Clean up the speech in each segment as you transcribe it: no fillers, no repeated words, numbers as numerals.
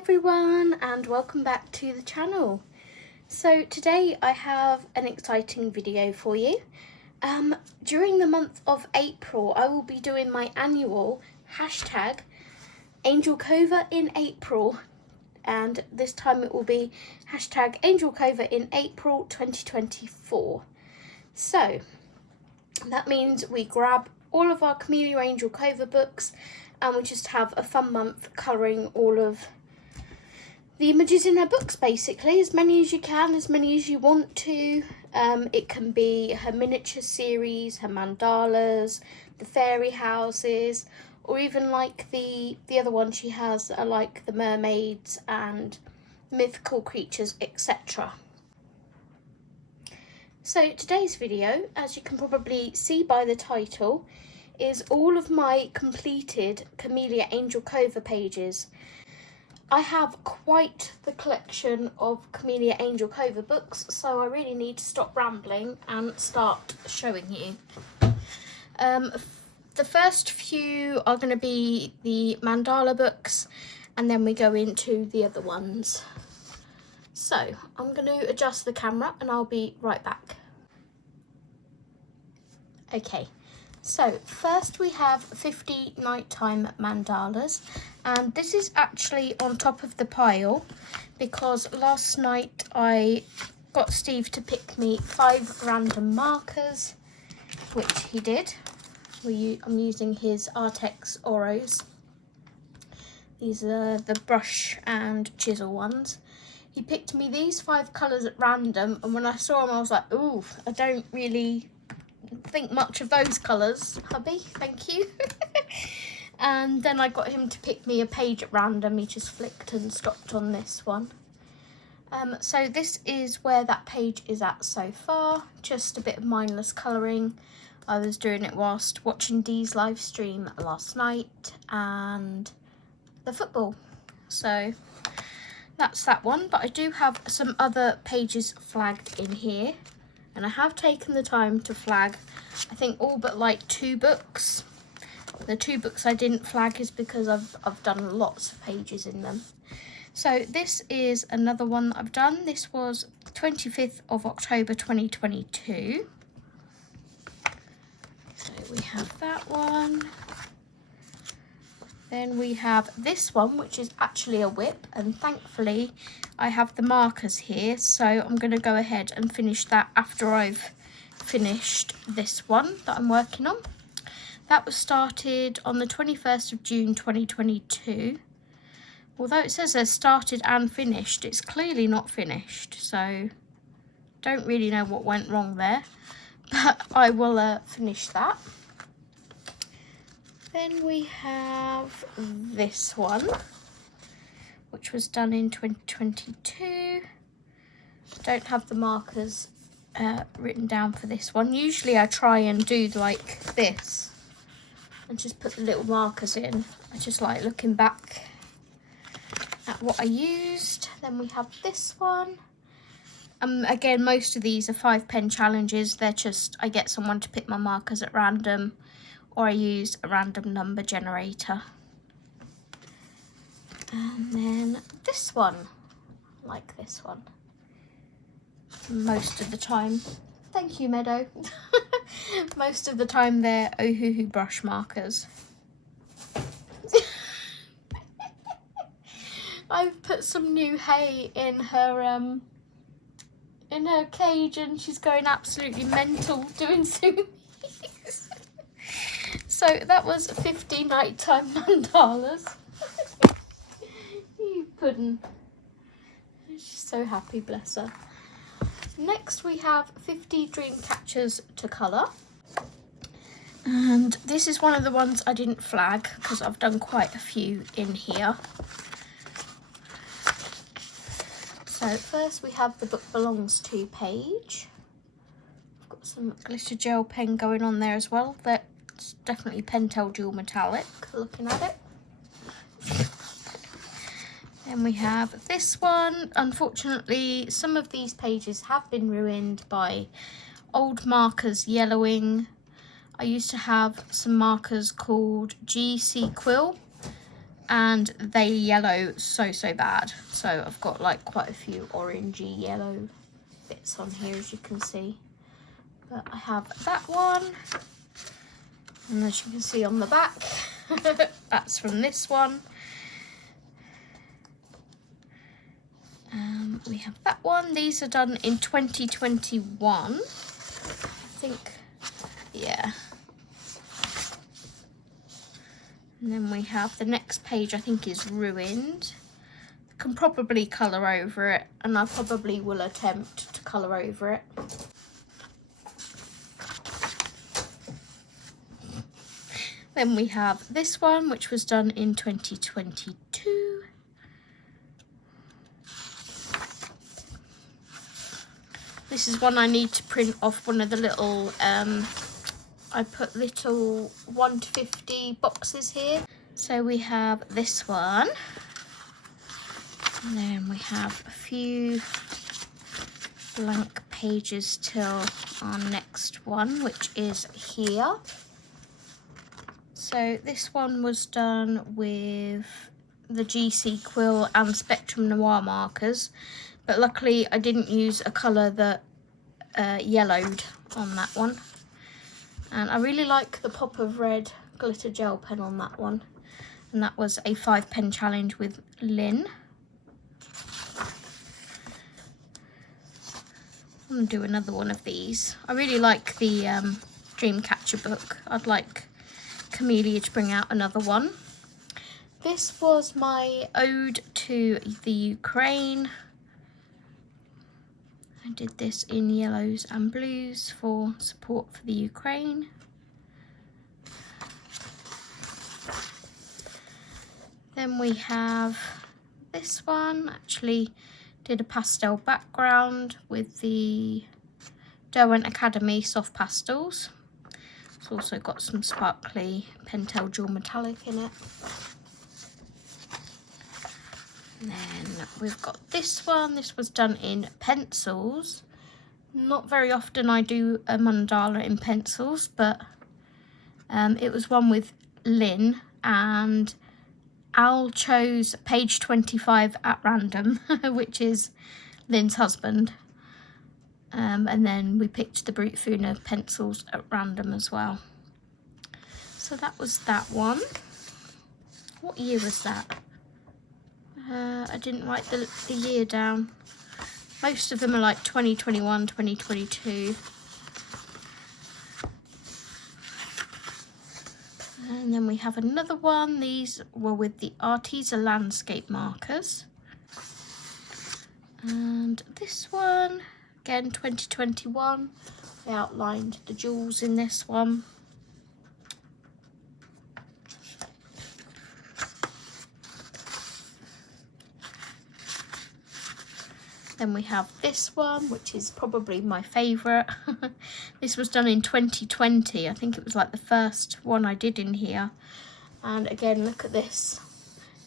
everyone, and welcome back to the channel. So today I have an exciting video for you. During the month of April I will be doing my annual hashtag Angelkova in April, and this time it will be hashtag Angelkova in April 2024. So that means we grab all of our Kameliya Angelkova books and we just have a fun month colouring all of the images in her books, basically. As many as you can, as many as you want to. It can be her miniature series, her mandalas, the fairy houses, or even like the other one she has are like the mermaids and mythical creatures, etc. So today's video, as you can probably see by the title, is all of my completed Kameliya Angelkova pages. I have quite the collection of Kameliya Angelkova books, so I really need to stop rambling and start showing you. The first few are going to be the mandala books, and then we go into the other ones. So I'm going to adjust the camera and I'll be right back. Okay. So first we have 50 nighttime mandalas, and this is actually on top of the pile because last night I got Steve to pick me 5 random markers, which he did. I'm using his Artex Oros. These are the brush and chisel ones. He picked me these 5 colours at random, and when I saw them I was like, ooh, I don't really think much of those colours, hubby, thank you. And then I got him to pick me a page at random. He just flicked and stopped on this one. So this is where that page is at so far, just a bit of mindless colouring. I was doing it whilst watching Dee's live stream last night and the football, so that's that one. But I do have some other pages flagged in here, and I have taken the time to flag, I think, all but like 2 books. The 2 books I didn't flag is because I've done lots of pages in them. So this is another one that I've done. This was 25th of October 2022. So we have that one. Then we have this one, which is actually a whip, and thankfully I have the markers here, so I'm going to go ahead and finish that after I've finished this one that I'm working on. That was started on the 21st of June 2022. Although it says they're started and finished, it's clearly not finished, so don't really know what went wrong there, but I will finish that. Then we have this one, which was done in 2022. Don't have the markers written down for this one. Usually I try and do like this and just put the little markers in. I just like looking back at what I used. Then we have this one. Again, most of these are 5-pen challenges. They're just, I get someone to pick my markers at random, or I use a random number generator. And then this one, like this one. Most of the time, thank you Meadow, most of the time they're Ohuhu brush markers. I've put some new hay in her cage and she's going absolutely mental doing zoomies. So that was 50 nighttime mandalas. You puddin'. She's so happy, bless her. Next we have 50 dream catchers to colour. And this is one of the ones I didn't flag because I've done quite a few in here. So first we have the book belongs to page. I've got some glitter gel pen going on there as well. That's definitely Pentel Dual Metallic, looking at it. Then we have this one. Unfortunately, some of these pages have been ruined by old markers yellowing. I used to have some markers called GC Quill, and they yellow so bad. So I've got like quite a few orangey yellow bits on here, as you can see. But I have that one, and as you can see on the back, that's from this one. We have that one. These are done in 2021, I think. Yeah. And then we have the next page, I think is ruined. I can probably colour over it, and I probably will attempt to colour over it. Then we have this one, which was done in 2022. This is one I need to print off one of the little, I put little 1 to 50 boxes here. So we have this one. And then we have a few blank pages till our next one, which is here. So this one was done with the GC Quill and Spectrum Noir markers, but luckily I didn't use a colour that yellowed on that one. And I really like the Pop of Red glitter gel pen on that one. And that was a 5-pen challenge with Lynn. I'm going to do another one of these. I really like the Dreamcatcher book. I'd like Kameliya to bring out another one. This was my ode to the Ukraine. I did this in yellows and blues for support for the Ukraine. Then we have this one. Actually did a pastel background with the Derwent Academy soft pastels. It's also got some sparkly Pentel Dual Metallic in it. And then we've got this one. This was done in pencils. Not very often I do a mandala in pencils, but it was one with Lynn, and Al chose page 25 at random, which is Lynn's husband. And then we picked the Brute Funa pencils at random as well. So that was that one. What year was that? I didn't write the year down. Most of them are like 2021, 2022. And then we have another one. These were with the Arteza landscape markers. And this one, again 2021. I outlined the jewels in this one. Then we have this one, which is probably my favourite. This was done in 2020. I think it was like the first one I did in here. And again, look at this.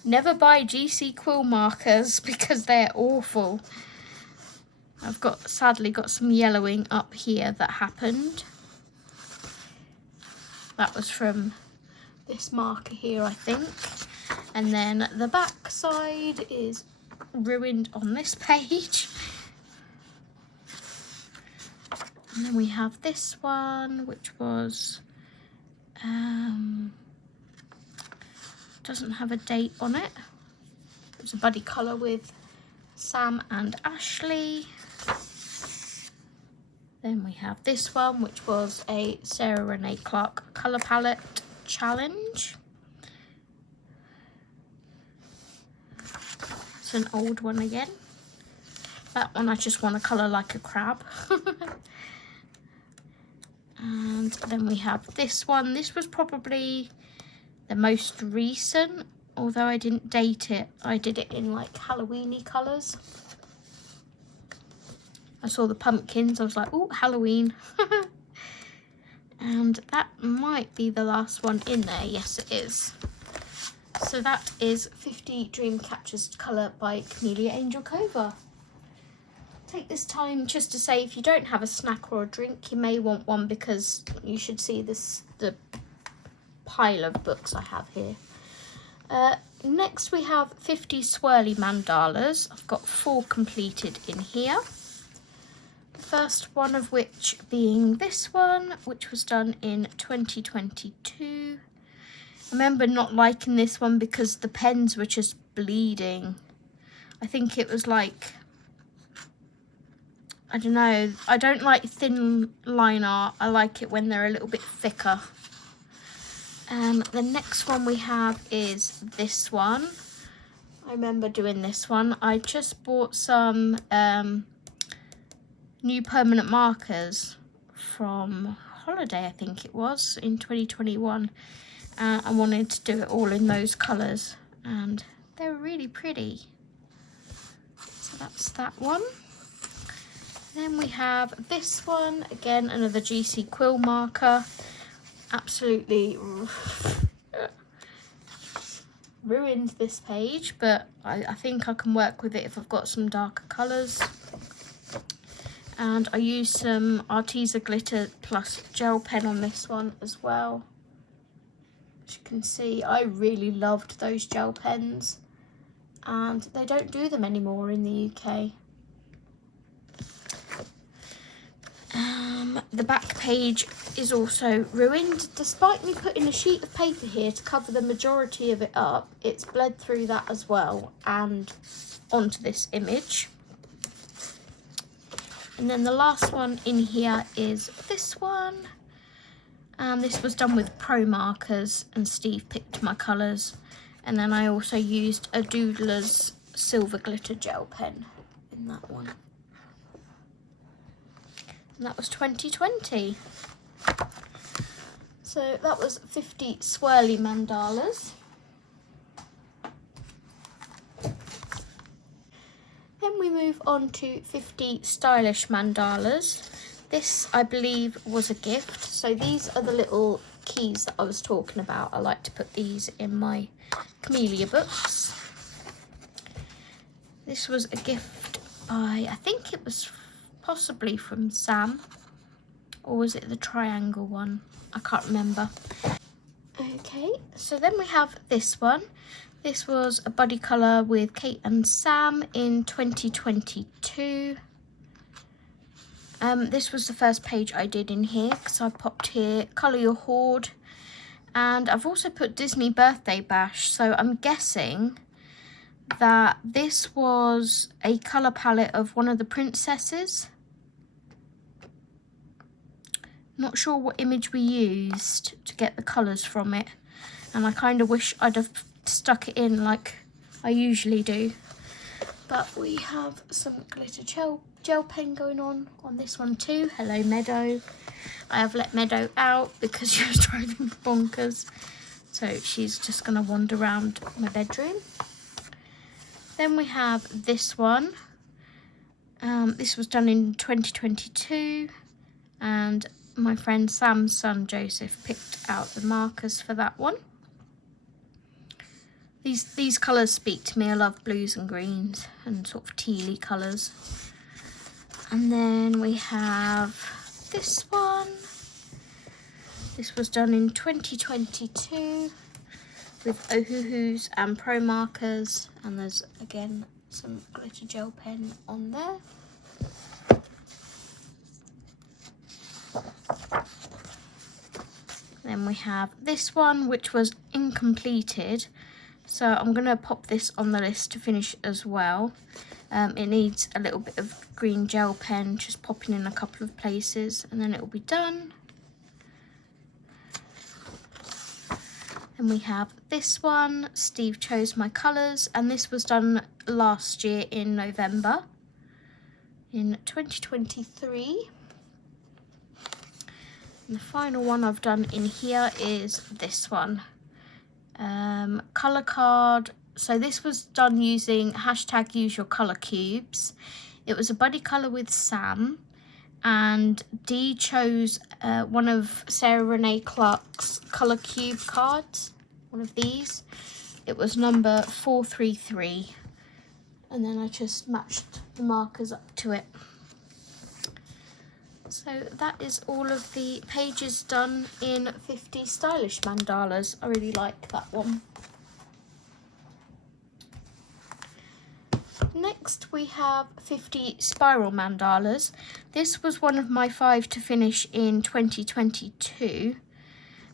Never buy GC Quill markers because they're awful. I've sadly got some yellowing up here that happened. That was from this marker here, I think. And then the back side is ruined on this page. And then we have this one, which was doesn't have a date on it. It's a buddy colour with Sam and Ashley. Then we have this one, which was a Sarah Renee Clark colour palette challenge. It's an old one again. That one I just want to colour like a crab. And then we have this one. This was probably the most recent, although I didn't date it. I did it in like Halloween-y colours. I saw the pumpkins, I was like, oh, Halloween. And that might be the last one in there. Yes, it is. So that is 50 Dream Catchers to Colour by Kameliya Angelkova. Take this time just to say, if you don't have a snack or a drink, you may want one, because you should see the pile of books I have here. next we have 50 swirly mandalas. I've got 4 completed in here. The first one of which being this one, which was done in 2022. I remember not liking this one because the pens were just bleeding. I think it was like, I don't know, I don't like thin line art. I like it when they're a little bit thicker. The next one we have is this one. I remember doing this one. I just bought some new permanent markers from holiday, I think it was, in 2021. I wanted to do it all in those colours, and they're really pretty. So that's that one. Then we have this one, again, another GC quill marker. Absolutely ruined this page, but I think I can work with it if I've got some darker colours. And I used some Arteza glitter plus gel pen on this one as well. As you can see, I really loved those gel pens, and they don't do them anymore in the UK. The back page is also ruined. Despite me putting a sheet of paper here to cover the majority of it up, it's bled through that as well and onto this image. And then the last one in here is this one. And this was done with Pro markers, and Steve picked my colours. And then I also used a Doodler's silver glitter gel pen in that one. And that was 2020. So that was 50 swirly mandalas. Then we move on to 50 stylish mandalas. This, I believe, was a gift. So these are the little keys that I was talking about. I like to put these in my Kameliya books. This was a gift by, I think it was possibly from Sam, or was it the triangle one? I can't remember. Okay, so then we have this one. This was a buddy colour with Kate and Sam in 2022. This was the first page I did in here, because I popped here Colour Your Hoard, and I've also put Disney Birthday Bash, so I'm guessing that this was a colour palette of one of the princesses. Not sure what image we used to get the colours from it, and I kind of wish I'd have stuck it in like I usually do. But we have some glitter gel pen going on this one too. Hello Meadow. I have let Meadow out because she was driving bonkers, so she's just going to wander around my bedroom. Then we have this one. This was done in 2022, and my friend Sam's son Joseph picked out the markers for that one. These colours speak to me. I love blues and greens and sort of tealy colours. And then we have this one. This was done in 2022 with Ohuhus and Pro markers, and there's again some glitter gel pen on there. Then we have this one, which was incompleted, so I'm going to pop this on the list to finish as well. It needs a little bit of green gel pen, just popping in a couple of places, and then it will be done. Then we have this one. Steve chose my colours, and this was done last year in November in 2023. And the final one I've done in here is this one. Colour card. So this was done using hashtag use your colour cubes. It was a buddy colour with Sam, and Dee chose one of Sarah Renee Clark's colour cube cards, one of these. It was number 433, and then I just matched the markers up to it. So that is all of the pages done in 50 stylish mandalas. I really like that one. Next we have 50 spiral mandalas. This was one of my 5 to finish in 2022.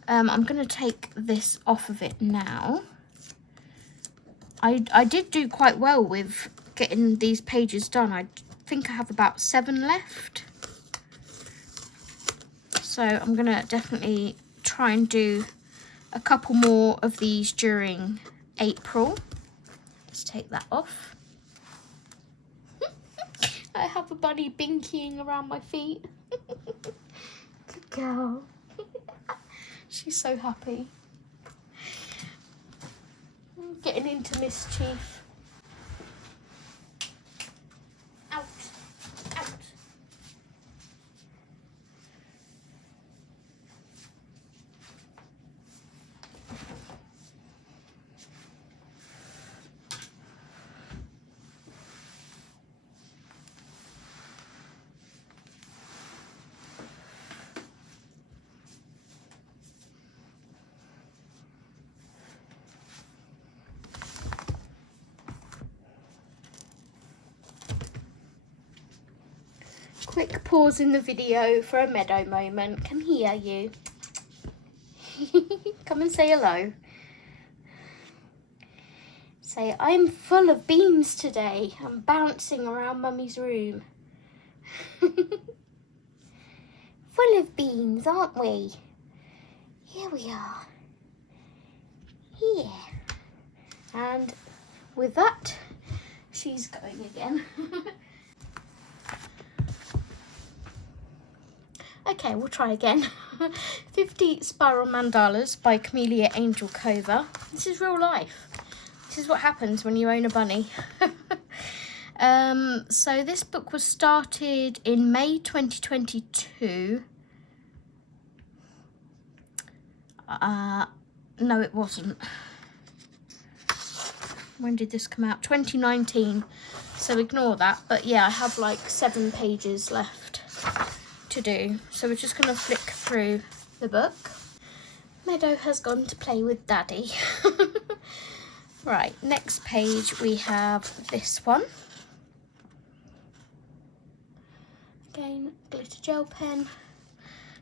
I'm going to take this off of it now. I did do quite well with getting these pages done. I think I have about 7 left. So I'm going to definitely try and do a couple more of these during April. Let's take that off. I have a bunny binkying around my feet. Good girl. She's so happy. Getting into mischief. Out. Out. Quick pause in the video for a meadow moment. Can hear you. Come and say hello. Say, I'm full of beans today. I'm bouncing around Mummy's room. Full of beans, aren't we? Here we are. Here. And with that, she's going again. Okay, we'll try again. 50 Spiral Mandalas by Kameliya Angelkova. This is real life. This is what happens when you own a bunny. So this book was started in May 2022. No, it wasn't. When did this come out? 2019. So ignore that. But yeah, I have like 7 pages left to do. So we're just going to flick through the book. Meadow has gone to play with Daddy. Right, next page we have this one. Again, glitter gel pen.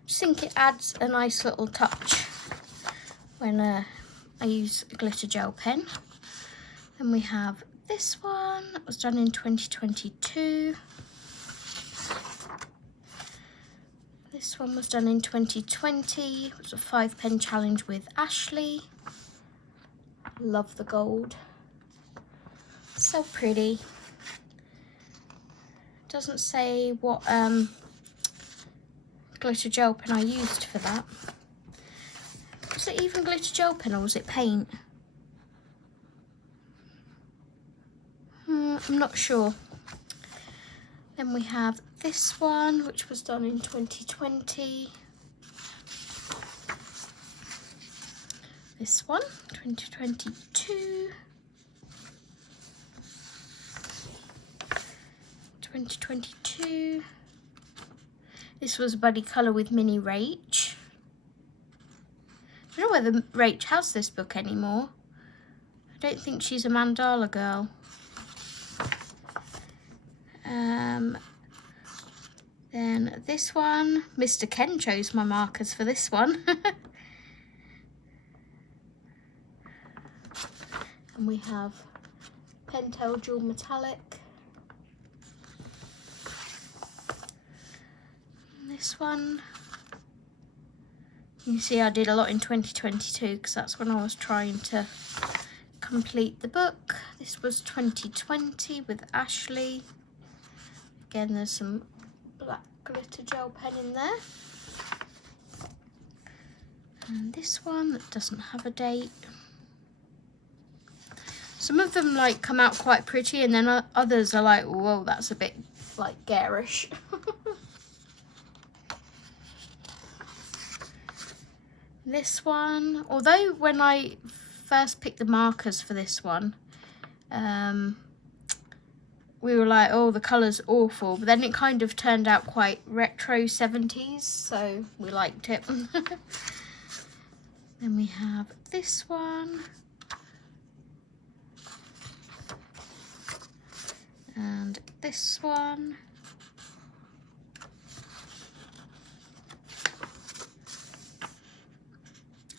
Just think it adds a nice little touch when I use a glitter gel pen. Then we have this one that was done in 2022. This one was done in 2020. It was a 5-pen challenge with Ashley. Love the gold. So pretty. Doesn't say what glitter gel pen I used for that. Was it even glitter gel pen or was it paint? I'm not sure. Then we have this one, which was done in 2020. This one, 2022. 2022. This was Buddy Colour with Mini Rach. I don't know whether Rach has this book anymore. I don't think she's a mandala girl. Then this one, Mr. Ken chose my markers for this one. And we have Pentel Dual Metallic. And this one, you see I did a lot in 2022 because that's when I was trying to complete the book. This was 2020 with Ashley. Again, there's some black glitter gel pen in there. And this one that doesn't have a date. Some of them like come out quite pretty, and then others are like, whoa, that's a bit like garish. This one, although when I first picked the markers for this one, we were like, oh, the colour's awful, but then it kind of turned out quite retro 70s, so we liked it. Then we have this one. And this one.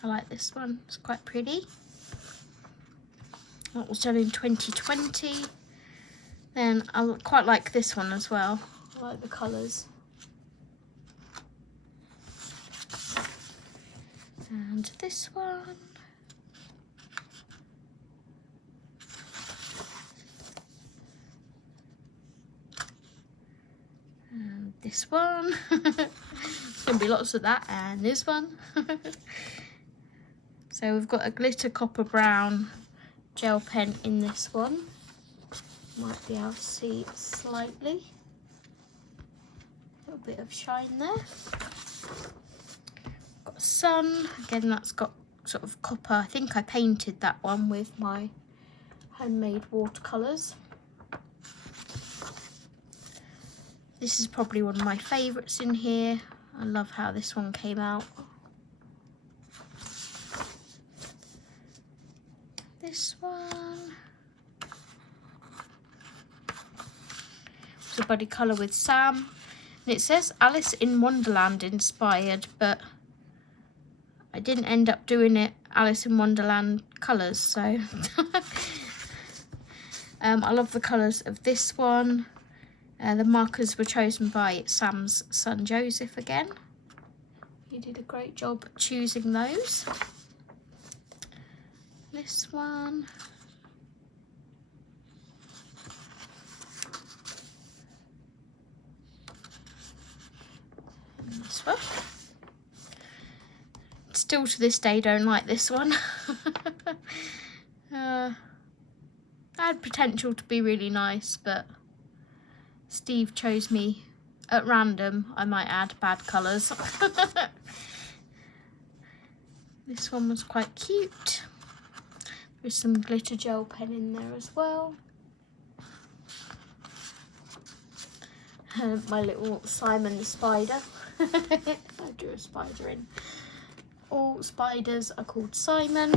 I like this one, it's quite pretty. That was done in 2020. Then I quite like this one as well. I like the colours. And this one. And this one. There's going to be lots of that. And this one. So we've got a glitter copper brown gel pen in this one. Might be able to see slightly. A little bit of shine there. Got a sun. Again, that's got sort of copper. I think I painted that one with my homemade watercolours. This is probably one of my favourites in here. I love how this one came out. This one. It's a buddy colour with Sam. And it says Alice in Wonderland inspired, but I didn't end up doing it Alice in Wonderland colours, so I love the colours of this one. The markers were chosen by Sam's son Joseph again. He did a great job choosing those. This one. And this one. Still to this day don't like this one. Had potential to be really nice, but Steve chose me at random, I might add, bad colours. This one was quite cute. There's some glitter gel pen in there as well. My little Simon the spider. I drew a spider in. All spiders are called Simon.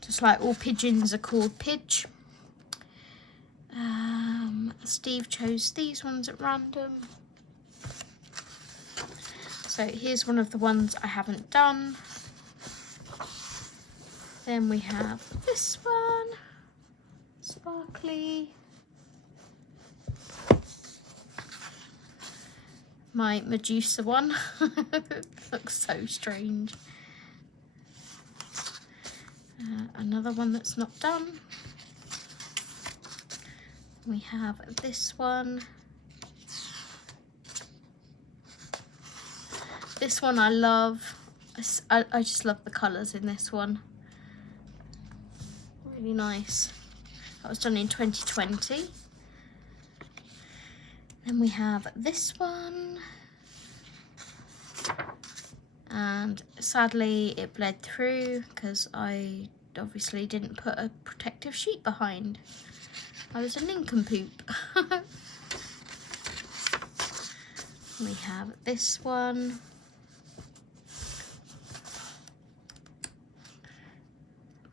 Just like all pigeons are called Pidge. Steve chose these ones at random. So here's one of the ones I haven't done. Then we have this one, sparkly. My Medusa one. Looks so strange. Another one that's not done. We have this one. This one I love. I just love the colours in this one. Really nice. That was done in 2020. Then we have this one. And sadly it bled through because I obviously didn't put a protective sheet behind. I was a nincompoop. We have this one.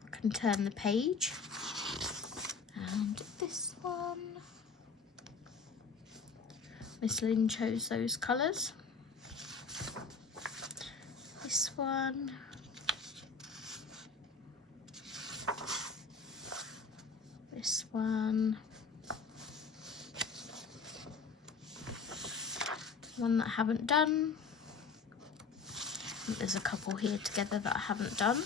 I can turn the page. And this one. Miss Lynn chose those colours. This one. This one. One that I haven't done. I think there's a couple here together that I haven't done.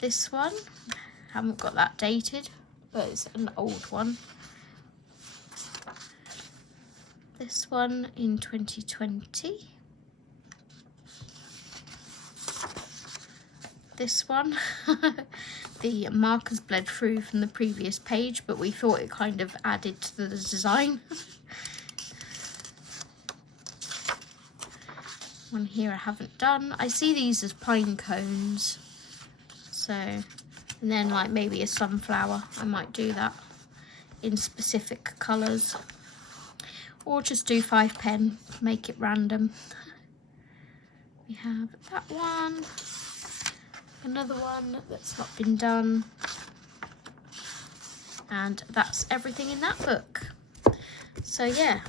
This one, haven't got that dated, but it's an old one. This one in 2020. This one, the markers bled through from the previous page, but we thought it kind of added to the design. One here I haven't done. I see these as pine cones. So, and then like maybe a sunflower, I might do that in specific colours. Or just do 5 pen, make it random. We have that one. Another one that's not been done. And that's everything in that book. So yeah,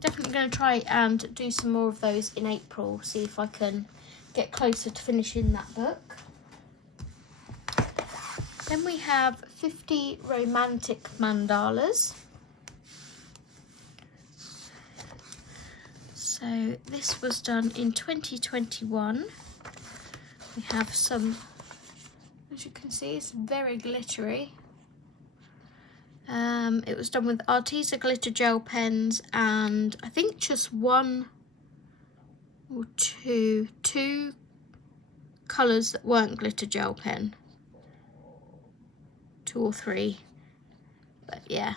definitely going to try and do some more of those in April, see if I can get closer to finishing that book. Then we have 50 romantic mandalas. So this was done in 2021. We have some, as you can see, it's very glittery. It was done with Arteza glitter gel pens and I think just one or two colours that weren't glitter gel pen. 2 or 3, but yeah,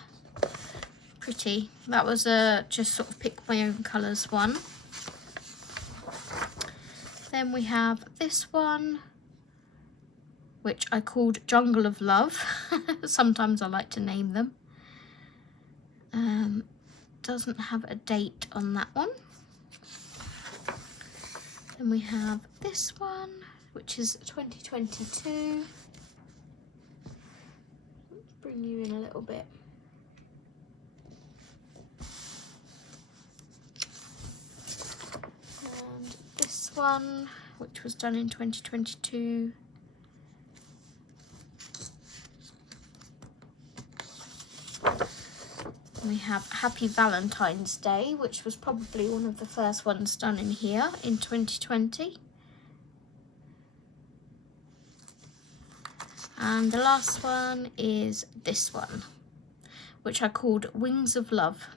pretty. That was a just sort of pick my own colours one. Then we have this one, which I called Jungle of Love. Sometimes I like to name them. Doesn't have a date on that one. Then we have this one, which is 2022. Let's bring you in a little bit. And this one, which was done in 2022. We have Happy Valentine's Day, which was probably one of the first ones done in here in 2020. And the last one is this one, which I called Wings of Love.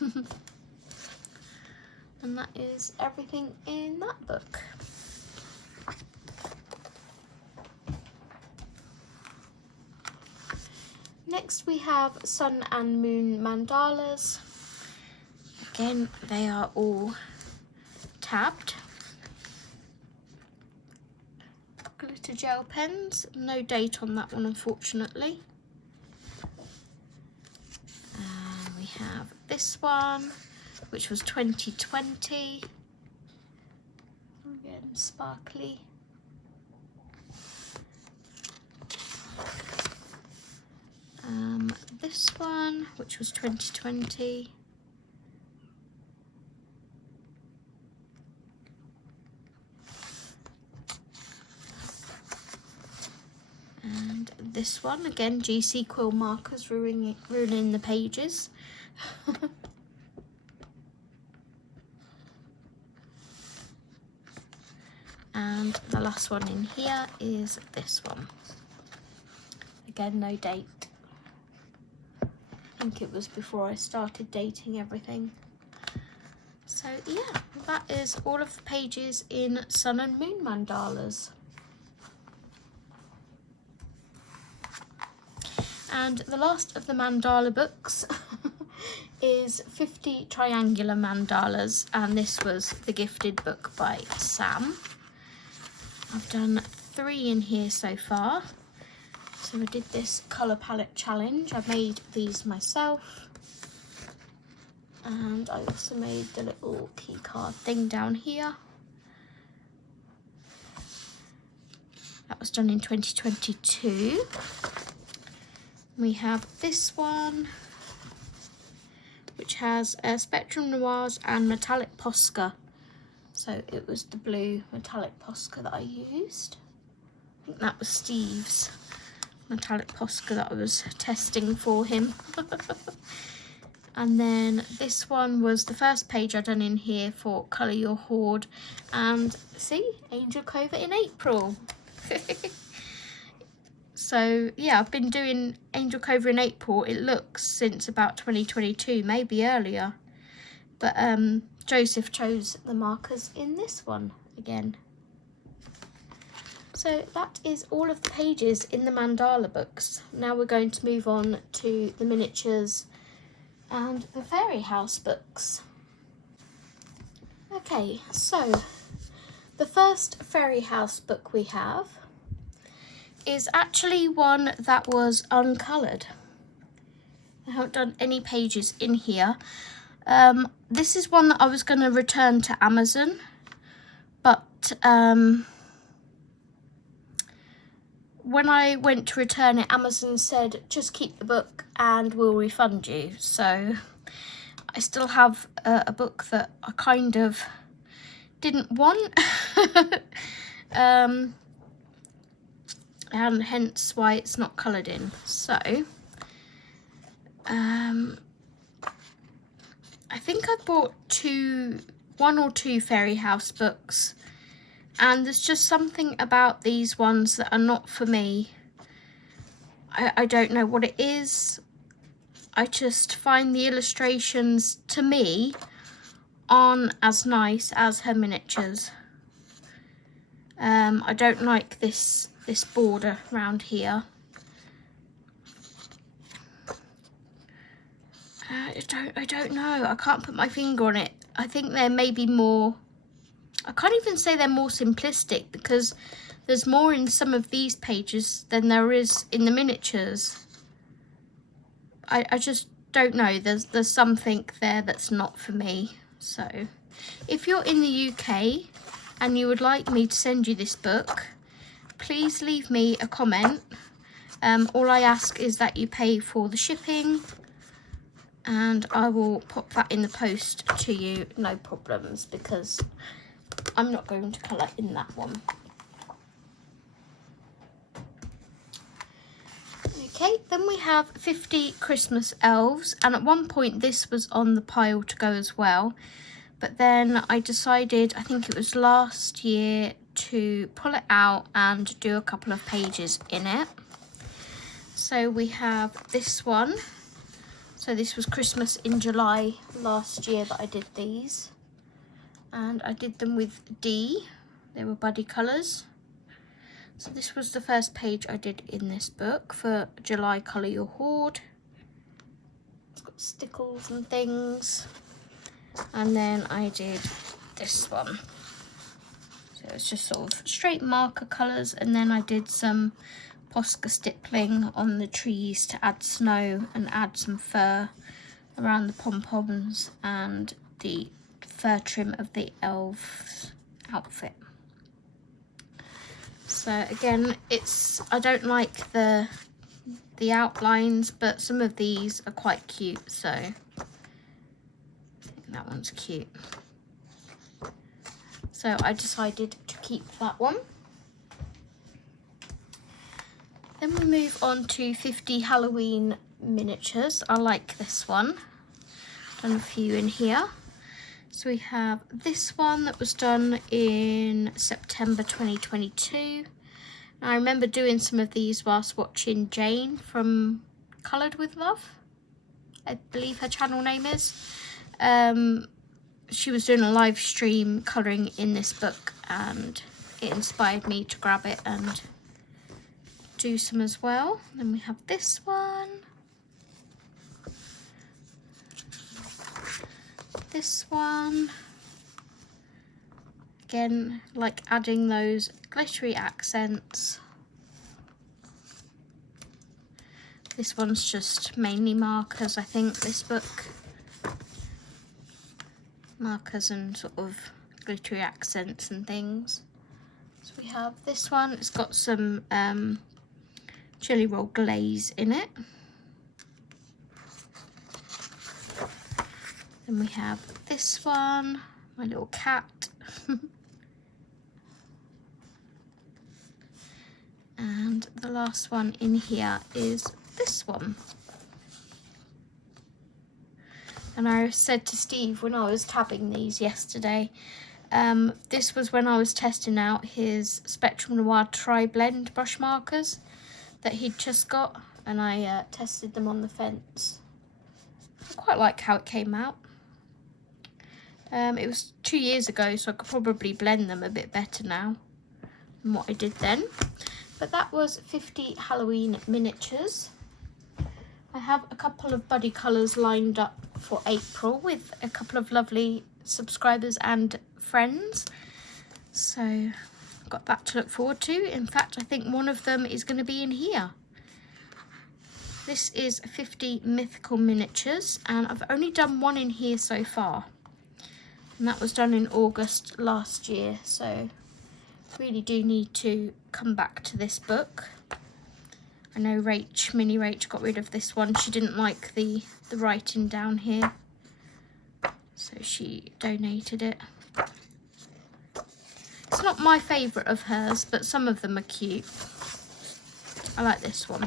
And that is everything in that book. Next we have Sun and Moon mandalas. Again, they are all tabbed. Glitter gel pens, no date on that one unfortunately. And we have this one, which was 2020. Again, sparkly. This one, which was 2020. And this one, again, GC quill markers ruining the pages. And the last one in here is this one. Again, no date. I think it was before I started dating everything. So yeah, that is all of the pages in Sun and Moon mandalas. And the last of the mandala books is 50 triangular mandalas, and this was the gifted book by Sam. I've done 3 in here so far. So I did this colour palette challenge. I made these myself. And I also made the little key card thing down here. That was done in 2022. We have this one, which has Spectrum Noirs and Metallic Posca. So it was the blue Metallic Posca that I used. I think that was Steve's Metallic Posca that I was testing for him. And then this one was the first page I done in here for Colour Your Hoard. And see, Angelkova in April. So yeah, I've been doing Angelkova in April, it looks, since about 2022, maybe earlier. But Joseph chose the markers in this one again. So that is all of the pages in the mandala books. Now we're going to move on to the miniatures and the fairy house books. Okay, so the first fairy house book we have is actually one that was uncoloured. I haven't done any pages in here. This is one that I was going to return to Amazon, but when I went to return it, Amazon said just keep the book and we'll refund you. So I still have a book that I kind of didn't want. And hence why it's not coloured in. So I think I bought one or two Fairy House books, and there's just something about these ones that are not for me. I don't know what it is. I just find the illustrations, to me, aren't as nice as her miniatures. I don't like this border around here. I don't know. I can't put my finger on it. I think they're maybe more, I can't even say they're more simplistic, because there's more in some of these pages than there is in the miniatures. I just don't know. There's something there that's not for me. So if you're in the UK and you would like me to send you this book, please leave me a comment. All I ask is that you pay for the shipping, and I will pop that in the post to you, no problems, because I'm not going to colour in that one. Okay, then we have 50 Christmas Elves, and at one point this was on the pile to go as well, but then I decided, I think it was last year, to pull it out and do a couple of pages in it. So we have this one. So this was Christmas in July last year that I did these, and I did them with D. They were buddy colours. So this was the first page I did in this book for July Colour Your Hoard. It's got stickles and things. And then I did this one. So it's just sort of straight marker colours, and then I did some Posca stippling on the trees to add snow and add some fur around the pom-poms and the fur trim of the elf's outfit. So again, I don't like the outlines, but some of these are quite cute, so I think that one's cute. So I decided to keep that one. Then we move on to 50 Halloween miniatures. I like this one. Done a few in here. So we have this one that was done in September 2022. I remember doing some of these whilst watching Jane from Coloured with Love, I believe her channel name is. She was doing a live stream colouring in this book, and it inspired me to grab it and do some as well. Then we have this one. This one. Again, like adding those glittery accents. This one's just mainly markers, I think, this book. Markers and sort of glittery accents and things. So we have this one. It's got some chili roll glaze in it. Then we have this one, my little cat. And the last one in here is this one. And I said to Steve when I was tabbing these yesterday, this was when I was testing out his Spectrum Noir Tri-Blend brush markers that he'd just got, and I tested them on the fence. I quite like how it came out. It was 2 years ago, so I could probably blend them a bit better now than what I did then. But that was 50 Halloween miniatures. I have a couple of buddy colours lined up for April with a couple of lovely subscribers and friends. So got that to look forward to. In fact, I think one of them is going to be in here. This is 50 mythical miniatures, and I've only done one in here so far. And that was done in August last year, so really do need to come back to this book. I know Mini Rach got rid of this one. She didn't like the writing down here, so she donated it. It's not my favourite of hers, but some of them are cute. I like this one,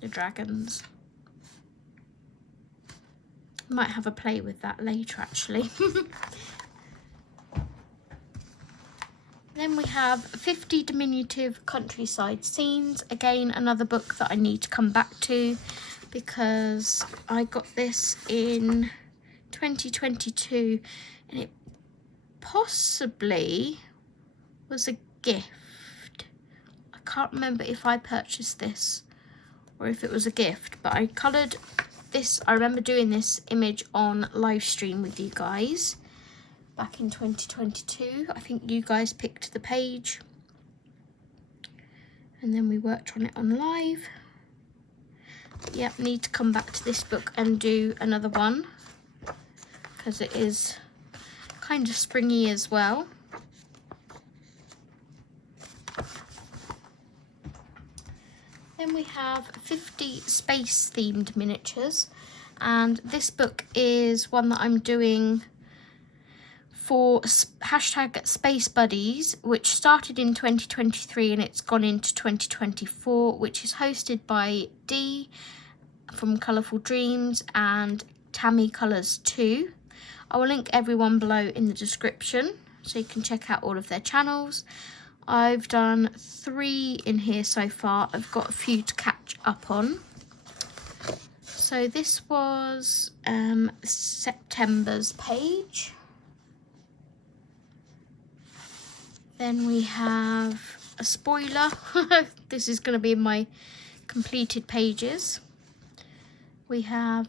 the dragons. Might have a play with that later, actually. Then we have 50 diminutive countryside scenes. Again, another book that I need to come back to because I got this in 2022 and it possibly was a gift. I can't remember if I purchased this or if it was a gift, but I coloured this. I remember doing this image on live stream with you guys back in 2022. I think you guys picked the page and then we worked on it on live. Yep, need to come back to this book and do another one because it is kind of springy as well. Then we have 50 space themed miniatures, and this book is one that I'm doing for hashtag Space Buddies, which started in 2023 and it's gone into 2024, which is hosted by Dee from Colourful Dreams and Tammy Colours 2. I will link everyone below in the description so you can check out all of their channels. I've done 3 in here so far. I've got a few to catch up on. So this was September's page. Then we have a spoiler. This is going to be in my completed pages. We have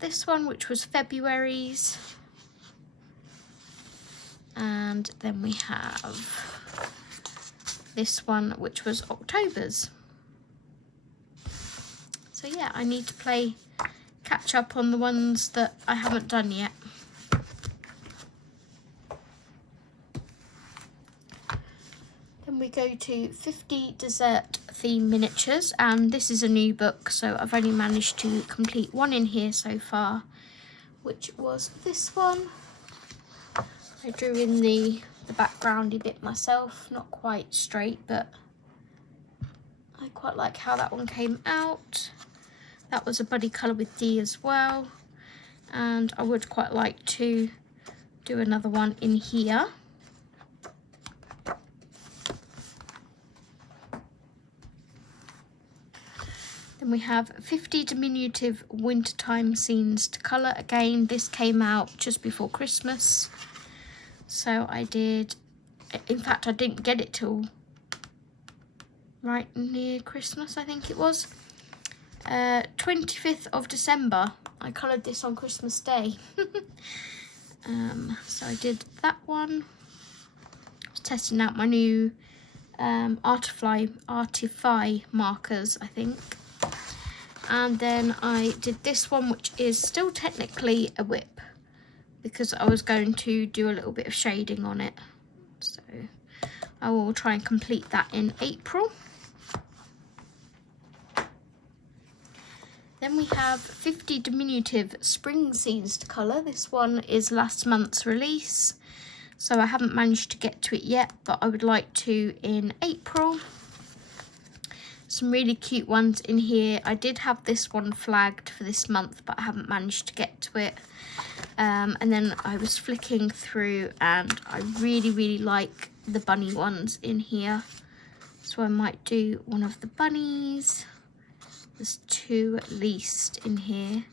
this one, which was February's. And then we have this one, which was October's. So yeah, I need to catch up on the ones that I haven't done yet. Then we go to 50 dessert theme miniatures, and this is a new book, so I've only managed to complete one in here so far, which was this one. I drew in the backgroundy bit myself, not quite straight, but I quite like how that one came out. That was a buddy colour with Dee as well, and I would quite like to do another one in here. Then we have 50 diminutive wintertime scenes to colour. Again, this came out just before Christmas. So I did, in fact I didn't get it till right near Christmas, I think it was. 25th of December, I coloured this on Christmas Day. So I did that one. I was testing out my new Artify markers, I think. And then I did this one, which is still technically a whip, because I was going to do a little bit of shading on it. So I will try and complete that in April. Then we have 50 diminutive spring scenes to colour. This one is last month's release, so I haven't managed to get to it yet, but I would like to in April. Some really cute ones in here. I did have this one flagged for this month, but I haven't managed to get to it. And then I was flicking through and I really like the bunny ones in here. So I might do one of the bunnies. There's 2 at least in here.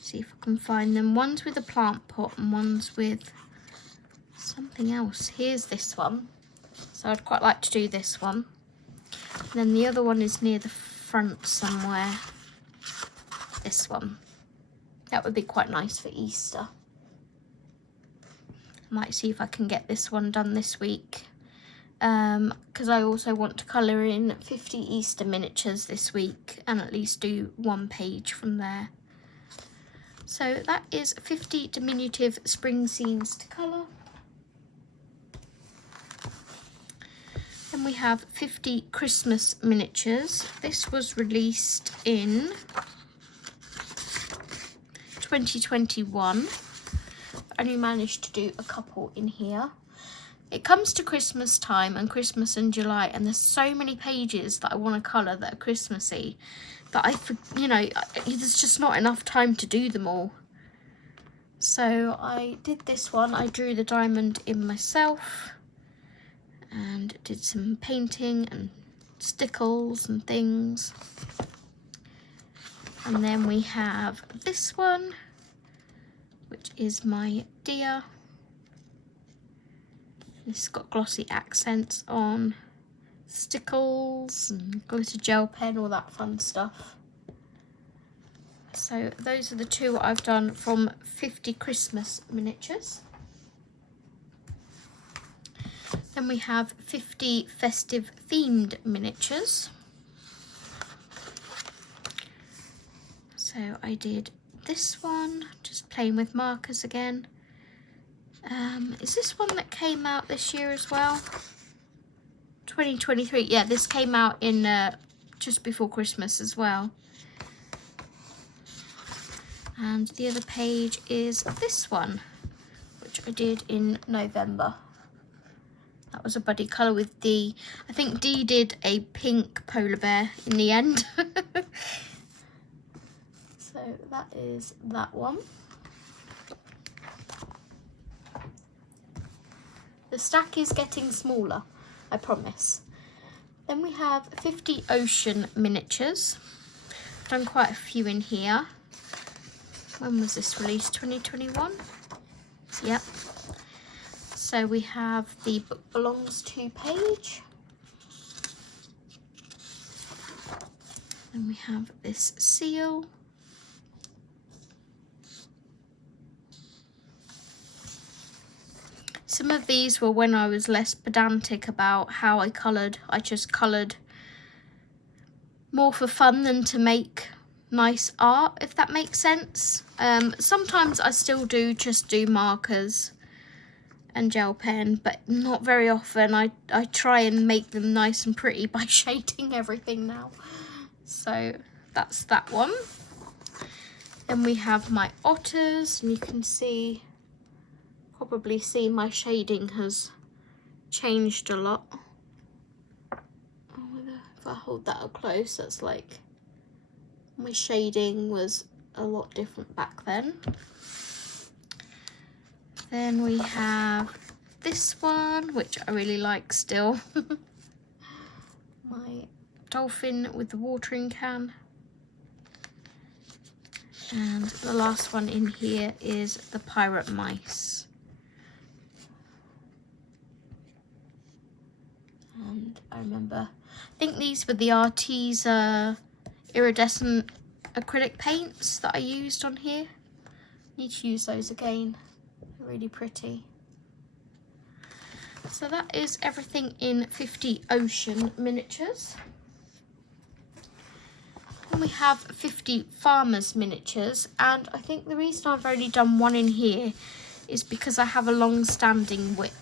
See if I can find them. One's with a plant pot and one's with something else. Here's this one. So I'd quite like to do this one. And then the other one is near the front somewhere. This one. That would be quite nice for Easter. I might see if I can get this one done this week. Because I also want to colour in 50 Easter miniatures this week and at least do 1 page from there. So that is 50 diminutive spring scenes to colour. Then we have 50 Christmas miniatures. This was released in 2021. I only managed to do a couple in here. It comes to Christmas time and Christmas in July, and there's so many pages that I want to colour that are Christmassy that there's just not enough time to do them all. So I did this one. I drew the diamond in myself and did some painting and stickles and things. And then we have this one, which is my deer. It's got glossy accents on, stickles and glitter gel pen, all that fun stuff. So those are the two I've done from 50 Christmas miniatures. Then we have 50 festive themed miniatures. So I did this one, just playing with markers again. Is this one that came out this year as well? 2023. Yeah, this came out in just before Christmas as well. And the other page is this one, which I did in November. That was a buddy colour with Dee. I think Dee did a pink polar bear in the end. So that is that one. The stack is getting smaller, I promise. Then we have 50 ocean miniatures. I've done quite a few in here. When was this released? 2021? Yep. So we have the book belongs to page. And we have this seal. Some of these were when I was less pedantic about how I coloured. I just coloured more for fun than to make nice art, if that makes sense. Sometimes I still just do markers and gel pen, but not very often. I try and make them nice and pretty by shading everything now. So that's that one. Then we have my otters, and you can probably see my shading has changed a lot. If I hold that up close, that's like my shading was a lot different back then. Then we have this one, which I really like still. My dolphin with the watering can. And the last one in here is the pirate mice. And I remember, I think these were the Arteza iridescent acrylic paints that I used on here. Need to use those again. They're really pretty. So that is everything in 50 ocean miniatures. Then we have 50 farmers miniatures, and I think the reason I've only done one in here is because I have a long-standing whip.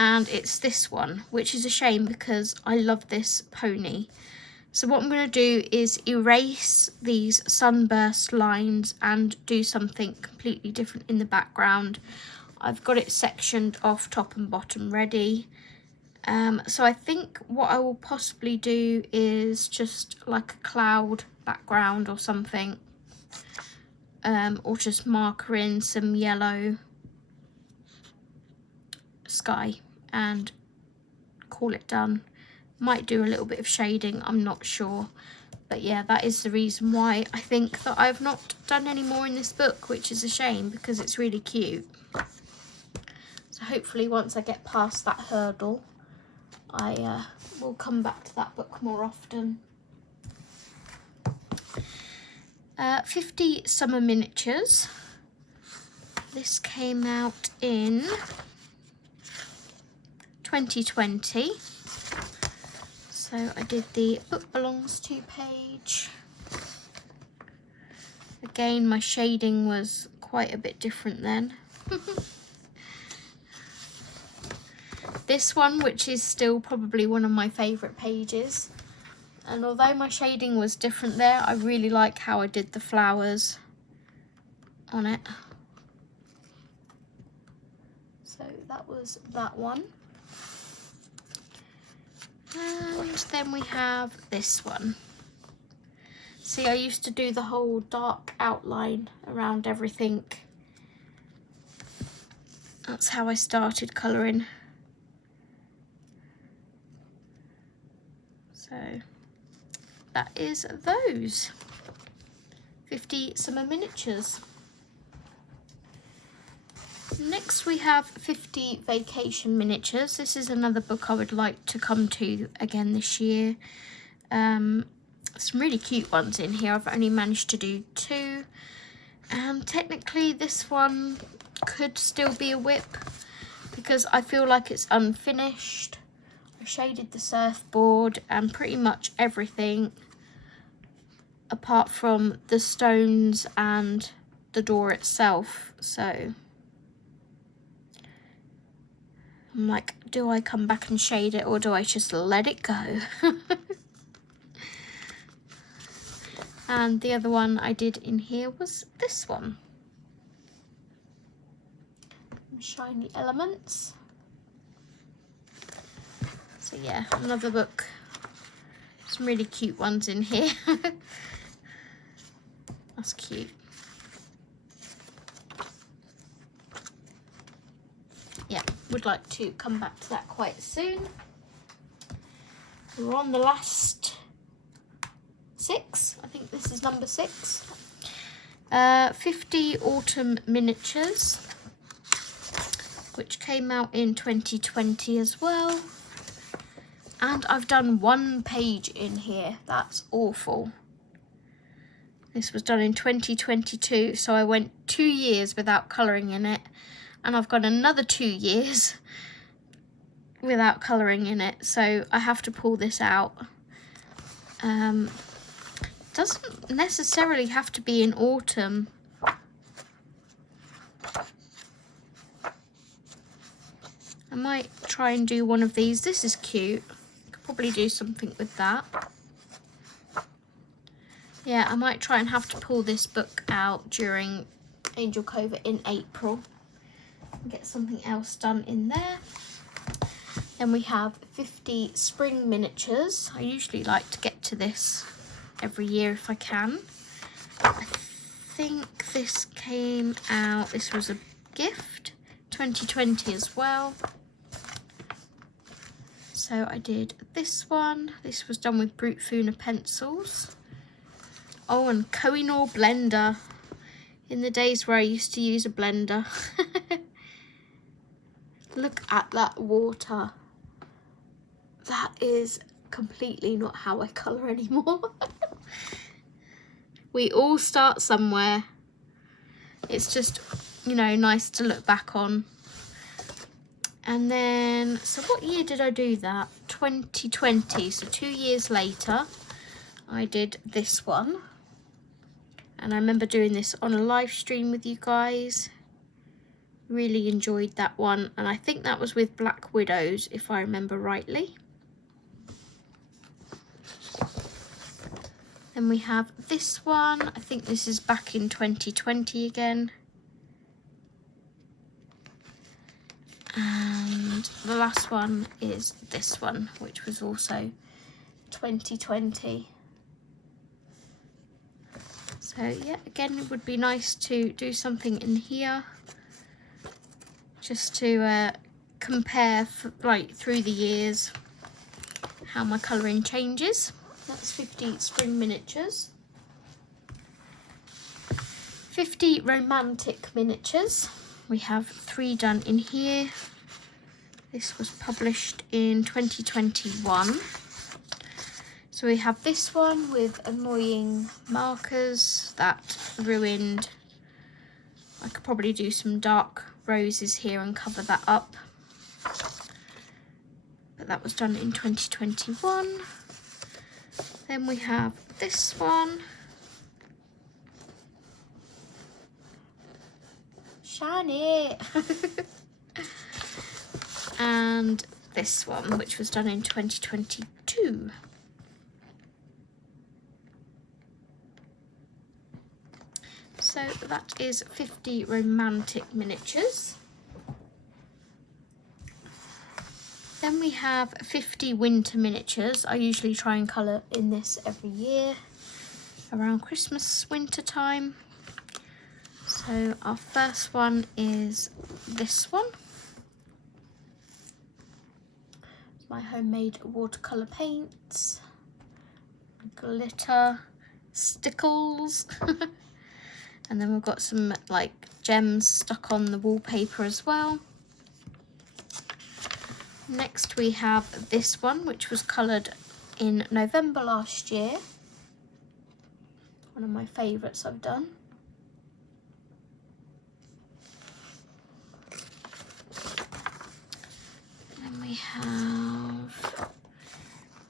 And it's this one, which is a shame because I love this pony. So what I'm going to do is erase these sunburst lines and do something completely different in the background. I've got it sectioned off top and bottom ready. So I think what I will possibly do is just like a cloud background or something. Or just marker in some yellow sky and call it done. Might do a little bit of shading, I'm not sure. But yeah, that is the reason why I think that I've not done any more in this book, which is a shame because it's really cute. So hopefully once I get past that hurdle, I will come back to that book more often. 50 summer miniatures. This came out in 2020. So I did the book belongs to page. Again, my shading was quite a bit different then. this one, which is still probably one of my favourite pages. And although my shading was different there, I really like how I did the flowers on it. So that was that one. And then we have this one. See, I used to do the whole dark outline around everything. That's how I started colouring. So that is those 50 summer miniatures. Next we have 50 vacation miniatures. This is another book I would like to come to again this year. Some really cute ones in here. I've only managed to do 2. Technically this one could still be a whip because I feel like it's unfinished. I shaded the surfboard and pretty much everything apart from the stones and the door itself. So I'm like, do I come back and shade it or do I just let it go? And the other one I did in here was this one. Shiny elements. So yeah, another book. Some really cute ones in here. That's cute. Yeah, would like to come back to that quite soon. We're on the last 6. I think this is number 6. 50 autumn miniatures, which came out in 2020 as well. And I've done 1 page in here. That's awful. This was done in 2022, so I went 2 years without colouring in it. And I've got another 2 years without colouring in it, so I have to pull this out. Doesn't necessarily have to be in autumn. I might try and do one of these. This is cute. Could probably do something with that. Yeah, I might try and have to pull this book out during Angelkova in April. Get something else done in there. Then we have 50 spring miniatures. I usually like to get to this every year if I can. I think this came out, this was a gift, 2020 as well. So I did this one. This was done with Brute Funa pencils. Oh, and Kohinoor blender. In the days where I used to use a blender. Look at that water. That is completely not how I colour anymore. We all start somewhere. It's just, you know, nice to look back on. And then, so what year did I do that? 2020, so 2 years later, I did this one. And I remember doing this on a live stream with you guys. Really enjoyed that one. And I think that was with Black Widows, if I remember rightly. Then we have this one. I think this is back in 2020 again. And the last one is this one, which was also 2020. So yeah, again, it would be nice to do something in here. Just to compare like through the years how my colouring changes. That's 50 spring miniatures. 50 romantic miniatures. We have 3 done in here. This was published in 2021. So we have this one with annoying markers that ruined. I could probably do some dark roses here and cover that up. But that was done in 2021. Then we have this one. Shiny! And this one, which was done in 2022. So that is 50 romantic miniatures. Then we have 50 winter miniatures. I usually try and colour in this every year around Christmas, winter time. So our first one is this one. My homemade watercolour paints, glitter, stickles, and then we've got some like gems stuck on the wallpaper as well. Next we have this one, which was coloured in November last year. One of my favourites I've done. Then we have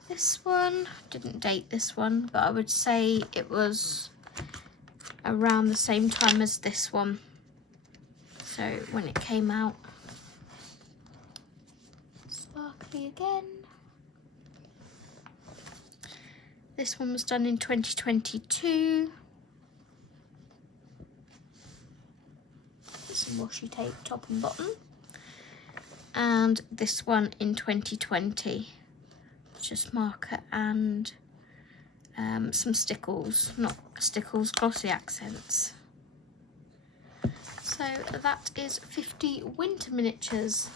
this one. Didn't date this one, but I would say it was around the same time as this one. So when it came out. Sparkly again. This one was done in 2022. Some washi tape top and bottom. And this one in 2020. Just marker and some stickles, not stickles, glossy accents. So that is 50 winter miniatures.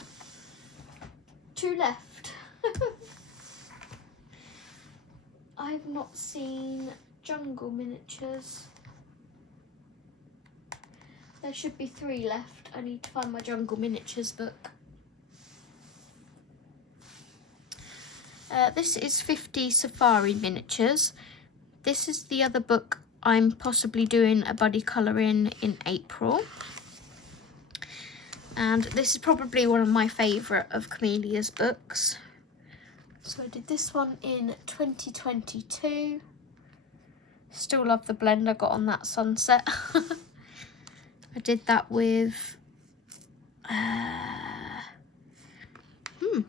2 left. I've not seen jungle miniatures. There should be 3 left. I need to find my jungle miniatures book. This is 50 safari miniatures. This is the other book I'm possibly doing a buddy colour in April. And this is probably one of my favourite of Kameliya's books. So I did this one in 2022. Still love the blend I got on that sunset. I did that with...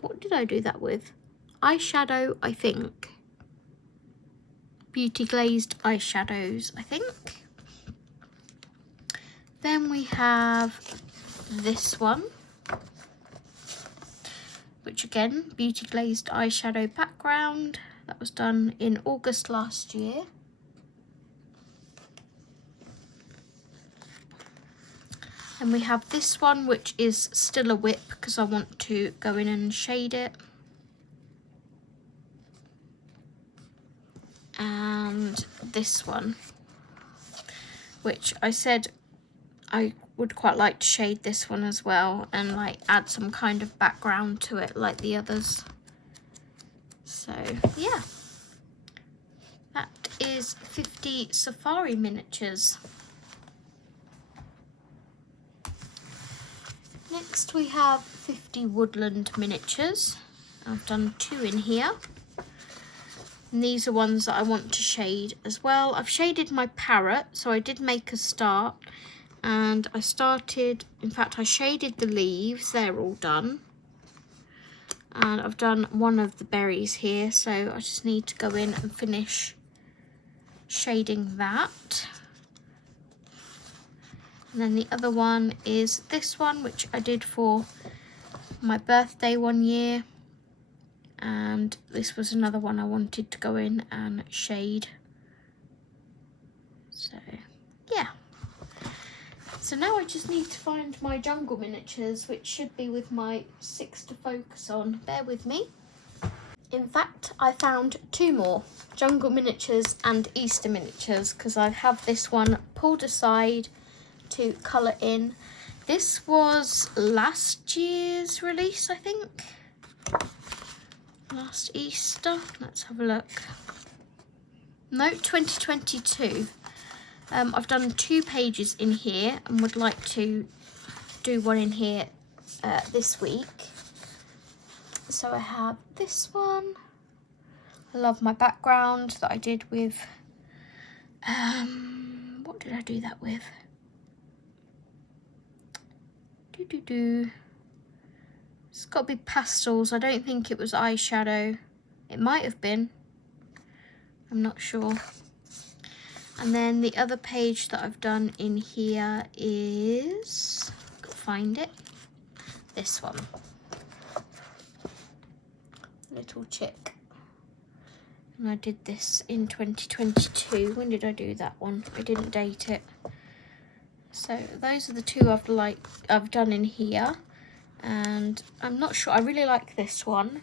what did I do that with? Eyeshadow, I think. Beauty glazed eyeshadows, I think. Then we have this one, which again, beauty glazed eyeshadow background. That was done in August last year. And we have this one, which is still a whip because I want to go in and shade it. And this one, which I said I would quite like to shade this one as well and like add some kind of background to it like the others. So yeah, that is 50 safari miniatures. Next we have 50 woodland miniatures. I've done 2 in here. And these are ones that I want to shade as well. I've shaded my parrot, so I did make a start. And I started, in fact, I shaded the leaves. They're all done. And I've done one of the berries here, so I just need to go in and finish shading that. And then the other one is this one, which I did for my birthday one year. And this was another one I wanted to go in and shade. So, yeah. So now I just need to find my jungle miniatures, which should be with my 6 to focus on. Bear with me. In fact, I found 2 more, jungle miniatures and Easter miniatures, because I have this one pulled aside to colour in. This was last year's release, I think. Last Easter. Let's have a look. No, 2022. I've done 2 pages in here and would like to do one in here this week. So I have this one. I love my background that I did with, what did I do that with? It's got to be pastels. I don't think it was eyeshadow. It might have been. I'm not sure. And then the other page that I've done in here is, I've got to find it, this one. Little chick. And I did this in 2022. When did I do that one? I didn't date it. So those are the two I've done in here. And I'm not sure, I really like this one.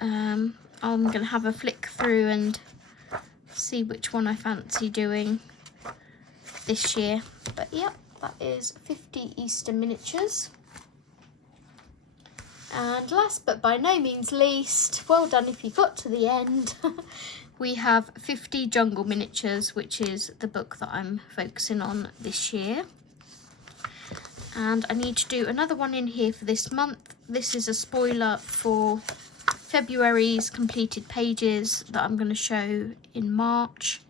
I'm going to have a flick through and see which one I fancy doing this year. But yeah, that is 50 Easter miniatures. And last but by no means least, well done if you got to the end, we have 50 jungle miniatures, which is the book that I'm focusing on this year. And I need to do another one in here for this month. This is a spoiler for February's completed pages that I'm going to show in March.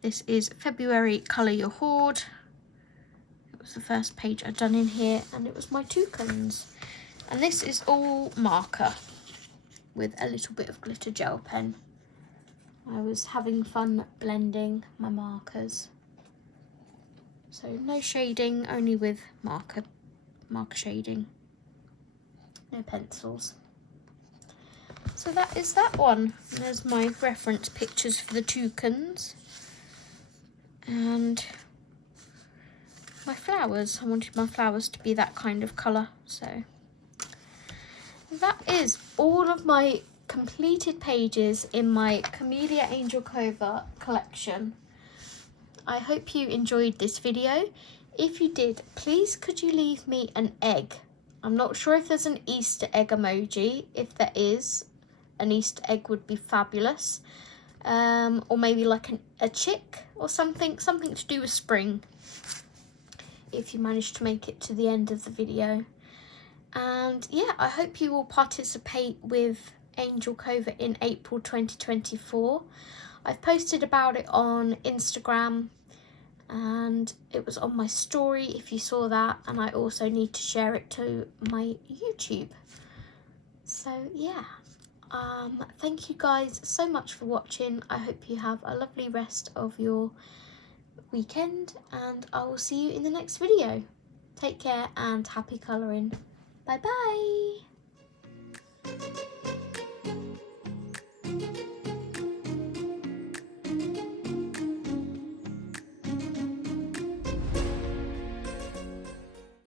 This is February Colour Your Hoard. It was the first page I'd done in here, and it was my toucans. And this is all marker with a little bit of glitter gel pen. I was having fun blending my markers. So no shading, only with marker shading. No pencils. So that is that one. And there's my reference pictures for the toucans. And my flowers. I wanted my flowers to be that kind of colour. So that is all of my completed pages in my Kameliya Angelkova collection. I hope you enjoyed this video. If you did, please could you leave me an egg? I'm not sure if there's an Easter egg emoji. If there is, an Easter egg would be fabulous. Or maybe like a chick or something to do with spring, if you manage to make it to the end of the video. And yeah, I hope you will participate with Angelkova in April 2024. I've posted about it on Instagram and it was on my story if you saw that, and I also need to share it to my YouTube. So yeah, thank you guys so much for watching. I hope you have a lovely rest of your weekend, and I will see you in the next video. Take care and happy colouring. Bye bye.